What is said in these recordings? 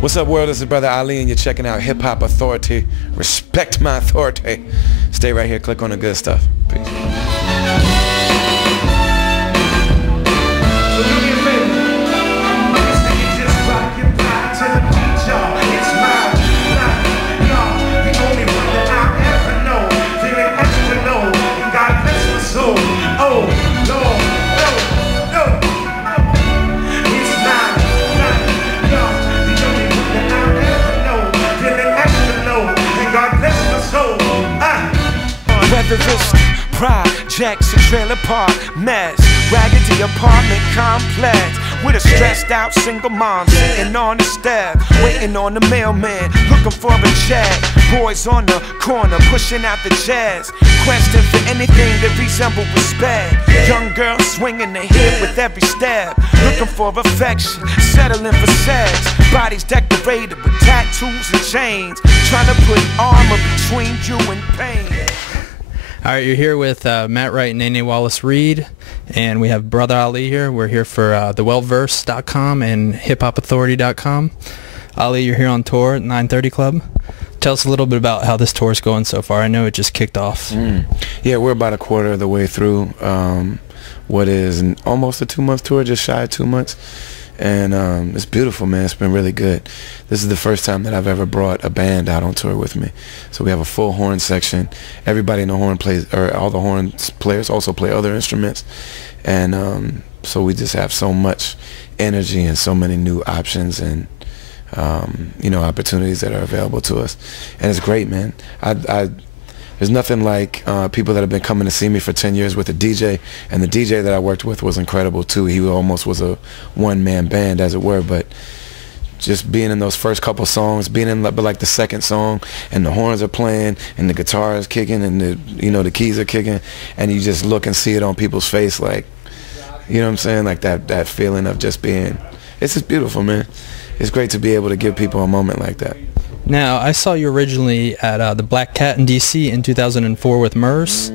What's up, world? This is Brother Ali, and you're checking out Hip Hop Authority. Respect my authority. Stay right here. Click on the good stuff. Peace. Whether projects, a trailer park mess, raggedy apartment complex with a stressed out single mom sitting on the step, waiting on the mailman, looking for a check. Boys on the corner pushing out the chairs, questing for anything that resemble respect. Young girls swinging the hip with every step, looking for affection, settling for sex. Bodies decorated with tattoos and chains, trying to put armor between you and pain. All right, you're here with Matt Wright and Nene Wallace-Reed, and we have Brother Ali here. We're here for thewellverse.com and hiphopauthority.com. Ali, you're here on tour at 930 Club. Tell us a little bit about how this tour is going so far. I know it just kicked off. Yeah, we're about a quarter of the way through what is almost a 2-month tour, just shy of 2 months. And it's beautiful, man. It's been really good. This is the first time that I've ever brought a band out on tour with me. So we have a full horn section. Everybody in the horn plays, or all the horn players also play other instruments. And so we just have so much energy and so many new options and you know, opportunities that are available to us. And it's great, man. There's nothing like people that have been coming to see me for 10 years with a DJ, and the DJ that I worked with was incredible too. He almost was a one-man band, as it were, but just being in those first couple songs, being in like the second song, and the horns are playing, and the guitar is kicking, and the keys are kicking, and you just look and see it on people's face, like, you know what I'm saying, like that feeling of just being, it's just beautiful, man. It's great to be able to give people a moment like that. Now, I saw you originally at the Black Cat in D.C. in 2004 with Merce,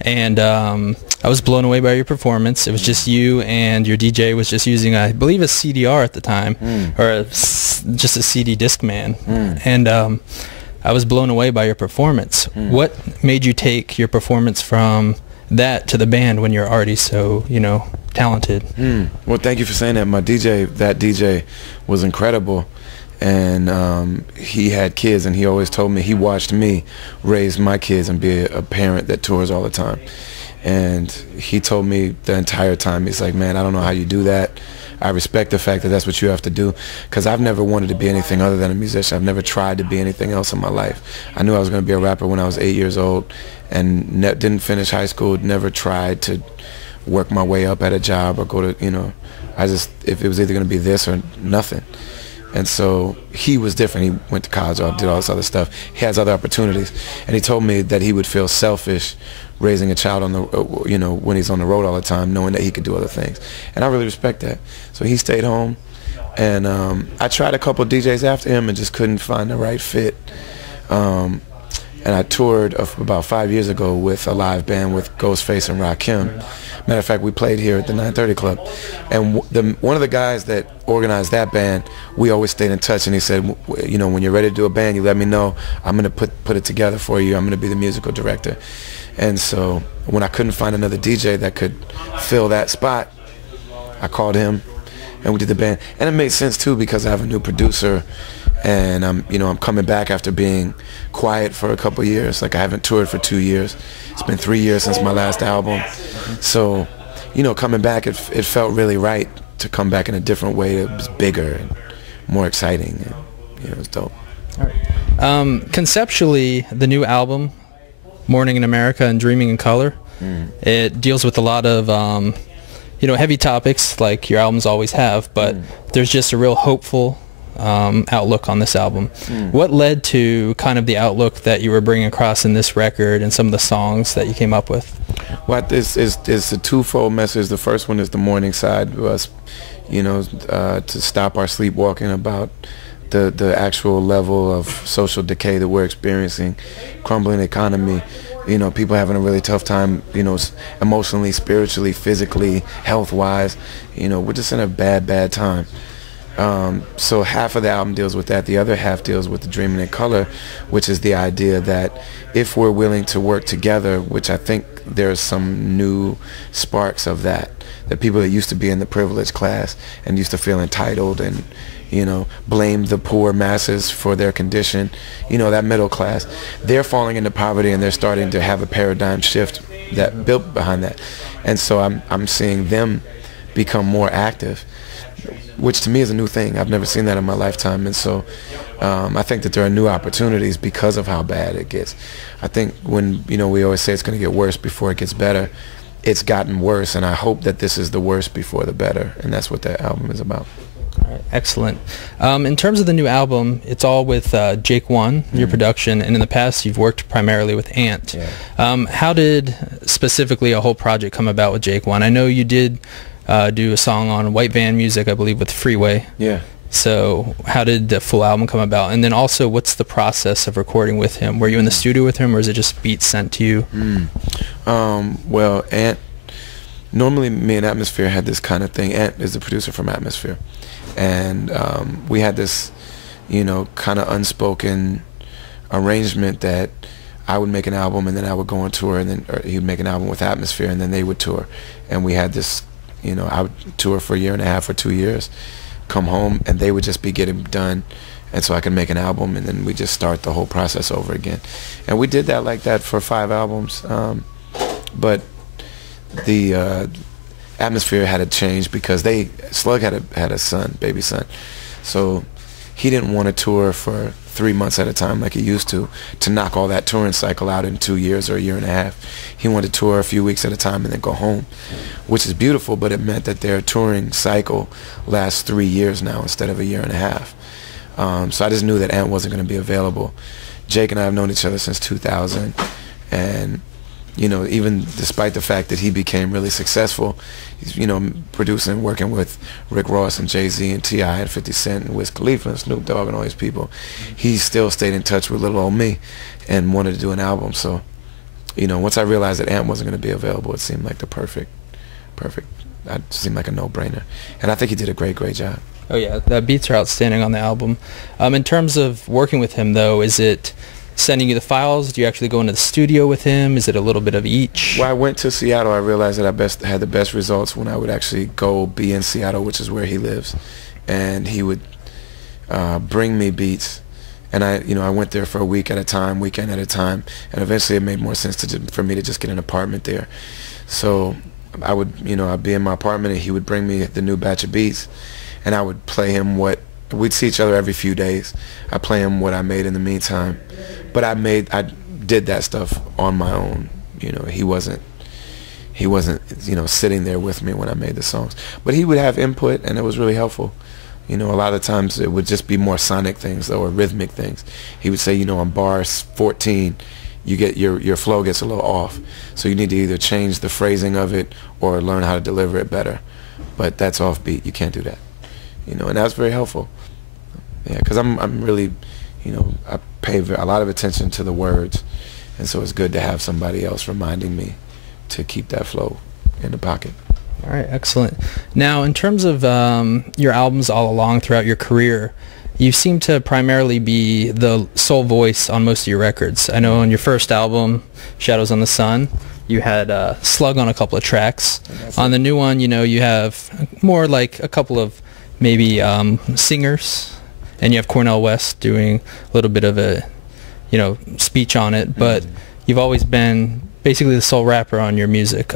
and I was blown away by your performance. It was just you, and your DJ was just using, I believe, a CDR at the time, or just a CD Discman, and I was blown away by your performance. What made you take your performance from that to the band when you're already so, you know, talented? Well, thank you for saying that. My DJ, that DJ was incredible. And he had kids, and he always told me, he watched me raise my kids and be a parent that tours all the time. And he told me the entire time, he's like, man, I don't know how you do that. I respect the fact that that's what you have to do, because I've never wanted to be anything other than a musician. I've never tried to be anything else in my life. I knew I was going to be a rapper when I was 8 years old, and didn't finish high school, never tried to work my way up at a job or go to, you know, if it was either going to be this or nothing. And so he was different. He went to college or did all this other stuff. He has other opportunities. And he told me that he would feel selfish raising a child on the, you know, when he's on the road all the time, knowing that he could do other things. And I really respect that. So he stayed home. And I tried a couple of DJs after him and just couldn't find the right fit. And I toured about 5 years ago with a live band with Ghostface and Rakim. Matter of fact, we played here at the 930 Club. And one of the guys that organized that band, we always stayed in touch, and he said, you know, when you're ready to do a band, you let me know. I'm going to put it together for you. I'm going to be the musical director. And so when I couldn't find another DJ that could fill that spot, I called him, and we did the band. And it made sense too, because I have a new producer, and I'm coming back after being quiet for a couple years. Like, I haven't toured for 2 years. It's been 3 years since my last album. So, you know, coming back, it felt really right to come back in a different way. It was bigger and more exciting. And, you know, it was dope. All right. Conceptually, the new album, Mourning in America and Dreaming in Color, it deals with a lot of you know, heavy topics like your albums always have, but there's just a real hopeful outlook on this album. What led to kind of the outlook that you were bringing across in this record and some of the songs that you came up with? Well, this is a twofold message. The first one is the mourning side of us, you know, to stop our sleepwalking about the actual level of social decay that we're experiencing, crumbling economy, you know, people having a really tough time, you know, emotionally, spiritually, physically, health-wise. You know, we're just in a bad time. So half of the album deals with that. The other half deals with the Dreaming in Color, which is the idea that if we're willing to work together, which I think there's some new sparks of that people that used to be in the privileged class and used to feel entitled and, you know, blame the poor masses for their condition, you know, that middle class, they're falling into poverty and they're starting to have a paradigm shift that built behind that. And so I'm seeing them become more active, which to me is a new thing. I've never seen that in my lifetime. And so I think that there are new opportunities because of how bad it gets. I think when, you know, we always say it's going to get worse before it gets better, it's gotten worse, and I hope that this is the worst before the better, and that's what that album is about. All right, excellent. In terms of the new album, it's all with Jake One, your production, and in the past you've worked primarily with Ant. Yeah. How did specifically a whole project come about with Jake One? I know you did do a song on White Van Music, I believe, with Freeway. Yeah. So how did the full album come about? And then also, what's the process of recording with him? Were you in the studio with him, or is it just beats sent to you? Well, Ant, normally me and Atmosphere had this kind of thing. Ant is the producer from Atmosphere. And we had this, you know, kind of unspoken arrangement that I would make an album and then I would go on tour, and then he would make an album with Atmosphere and then they would tour. And we had this, you know, I would tour for a year and a half or 2 years, come home, and they would just be getting done, and so I could make an album, and then we just start the whole process over again. And we did that like that for 5 albums, but the Atmosphere had to change because Slug had a son, baby son, so he didn't want to tour for 3 months at a time like he used to knock all that touring cycle out in 2 years or a year and a half. He wanted to tour a few weeks at a time and then go home, which is beautiful, but it meant that their touring cycle lasts 3 years now instead of a year and a half. So I just knew that Ant wasn't going to be available. Jake and I have known each other since 2000, and you know, even despite the fact that he became really successful, he's, you know, producing, working with Rick Ross and Jay-Z and T.I. and 50 Cent and Wiz Khalifa and Snoop Dogg and all these people, he still stayed in touch with little old me and wanted to do an album. So, you know, once I realized that Ant wasn't going to be available, it seemed like the perfect, it seemed like a no-brainer. And I think he did a great job. Oh yeah, the beats are outstanding on the album. In terms of working with him though, is it sending you the files? Do you actually go into the studio with him? Is it a little bit of each? When I went to Seattle, I realized that I had the best results when I would actually go be in Seattle, which is where he lives, and he would bring me beats, and I went there for a week at a time, weekend at a time, and eventually it made more sense for me to just get an apartment there. So I would, I'd be in my apartment and he would bring me the new batch of beats, and I would play him we'd see each other every few days. I play him what I made in the meantime, but I did that stuff on my own. He wasn't sitting there with me when I made the songs, but he would have input, and it was really helpful. A lot of times it would just be more sonic things or rhythmic things. He would say, on bar 14, you get your flow gets a little off, so you need to either change the phrasing of it or learn how to deliver it better. But that's offbeat. You can't do that. And that was very helpful. Yeah, because I'm really, I pay a lot of attention to the words, and so it's good to have somebody else reminding me to keep that flow in the pocket. All right, excellent. Now, in terms of your albums all along throughout your career, you seem to primarily be the sole voice on most of your records. I know on your first album, Shadows on the Sun, you had Slug on a couple of tracks. On the new one, you have more like a couple of maybe singers, and you have Cornel West doing a little bit of a, speech on it, but you've always been basically the sole rapper on your music.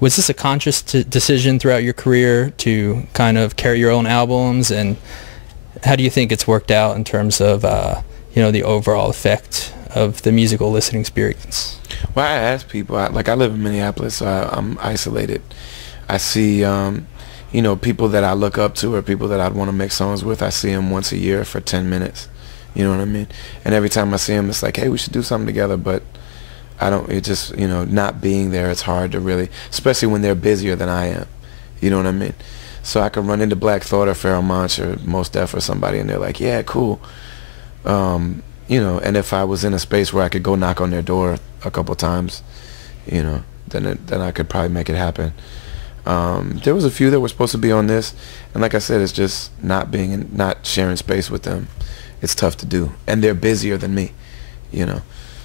Was this a conscious decision throughout your career to kind of carry your own albums, and how do you think it's worked out in terms of, the overall effect of the musical listening experience? Well, I ask people, I live in Minneapolis, so I'm isolated. I see, people that I look up to or people that I'd want to make songs with, I see them once a year for 10 minutes. You know what I mean? And every time I see them, it's like, hey, we should do something together, but it just, not being there, it's hard to really, especially when they're busier than I am. You know what I mean? So I could run into Black Thought or Pharoah Monch or Mos Def or somebody, and they're like, yeah, cool. And if I was in a space where I could go knock on their door a couple times, then I could probably make it happen. There was a few that were supposed to be on this, and like I said, it's just not sharing space with them. It's tough to do, and they're busier than me, you know.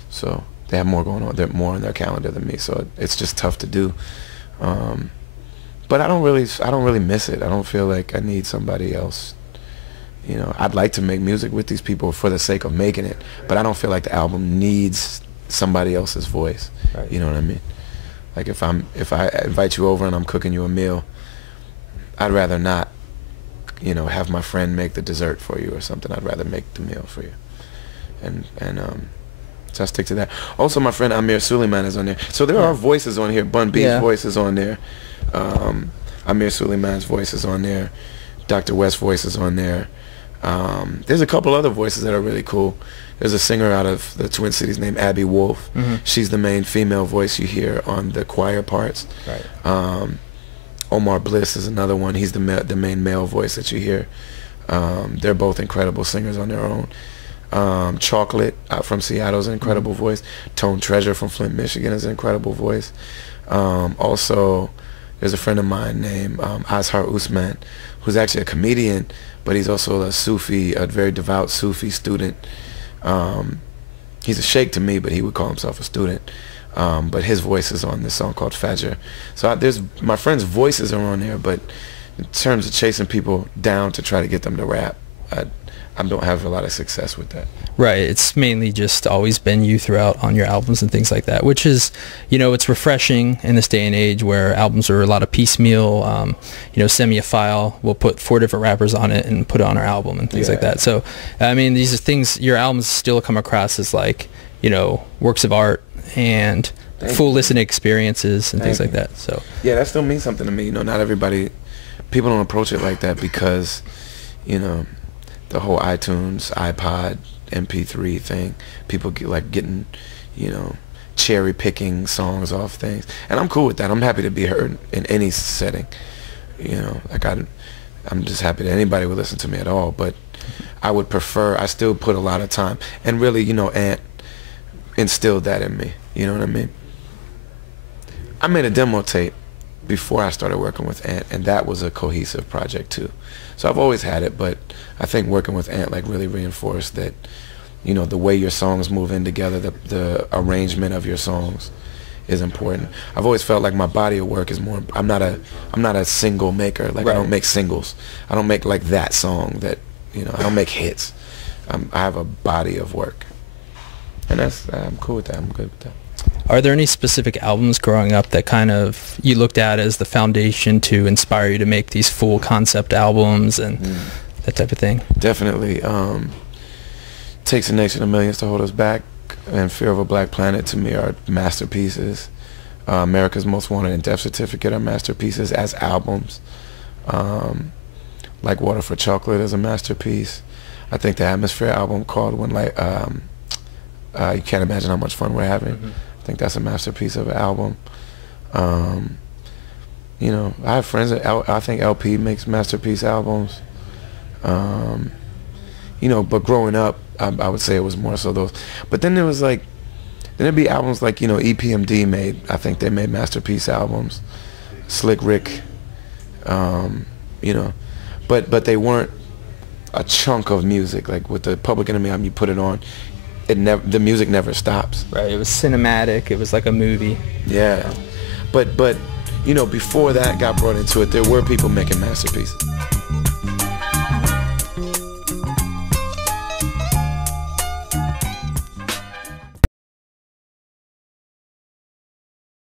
So they have more going on. They're more on their calendar than me, so it's just tough to do. But I don't really miss it. I don't feel like I need somebody else. You know, I'd like to make music with these people for the sake of making it, but I don't feel like the album needs somebody else's voice. Right. You know what I mean? Like if I invite you over and I'm cooking you a meal, I'd rather not, you know, have my friend make the dessert for you or something. I'd rather make the meal for you. And so I stick to that. Also, my friend Amir Suleiman is on there. So there are voices on here. Bun B's voice is on there. Amir Suleiman's voice is on there. Dr. West's voice is on there. There's a couple other voices that are really cool. There's a singer out of the Twin Cities named Abby Wolf. She's the main female voice you hear on the choir parts. Right. Omar Bliss is another one. He's the main male voice that you hear. They're both incredible singers on their own. Chocolate out from Seattle is an incredible voice. Tone Treasure from Flint, Michigan is an incredible voice. Also, there's a friend of mine named Azhar Usman, who's actually a comedian, but he's also a Sufi, a very devout Sufi student. He's a sheikh to me, but he would call himself a student. But his voice is on this song called Fajr. So there's my friends' voices are on there, but in terms of chasing people down to try to get them to rap, I don't have a lot of success with that. Right. It's mainly just always been you throughout on your albums and things like that, which is, you know, it's refreshing in this day and age where albums are a lot of piecemeal. You know, send me a file, we'll put 4 different rappers on it and put it on our album and things like that. So, I mean, these are things, your albums still come across as like, you know, works of art and full listening experiences and things like that. So yeah, that still means something to me. You know, not everybody, people don't approach it like that because, you know, the whole iTunes, iPod, MP3 thing, people getting, you know, cherry picking songs off things, and I'm cool with that. I'm happy to be heard in any setting. You know, like I'm just happy that anybody would listen to me at all. But I would prefer. I still put a lot of time, and really, you know, Ant instilled that in me. You know what I mean? I made a demo tape before I started working with Ant, and that was a cohesive project too. So I've always had it, but I think working with Ant like really reinforced that, you know, the way your songs move in together, the arrangement of your songs is important. I've always felt like my body of work is more. I'm not a single maker. Like I don't make singles. I don't make like that song that, you know, I don't make hits. I have a body of work, and I'm cool with that. I'm good with that. Are there any specific albums growing up that kind of you looked at as the foundation to inspire you to make these full concept albums and that type of thing? Definitely. Takes a Nation of Millions to Hold Us Back and Fear of a Black Planet to me are masterpieces. America's Most Wanted and Death Certificate are masterpieces as albums. Like Water for Chocolate is a masterpiece. I think the Atmosphere album called When Light, You Can't Imagine How Much Fun We're Having. I think that's a masterpiece of an album. You know, I have friends that I think LP makes masterpiece albums. You know, but growing up, I would say it was more so those. But then there was like, then there'd be albums like, you know, EPMD I think they made masterpiece albums. Slick Rick, you know, but they weren't a chunk of music. Like with the Public Enemy album, you put it on, the music never stops. Right, it was cinematic, it was like a movie. Yeah, but you know, before that got brought into it, there were people making masterpieces.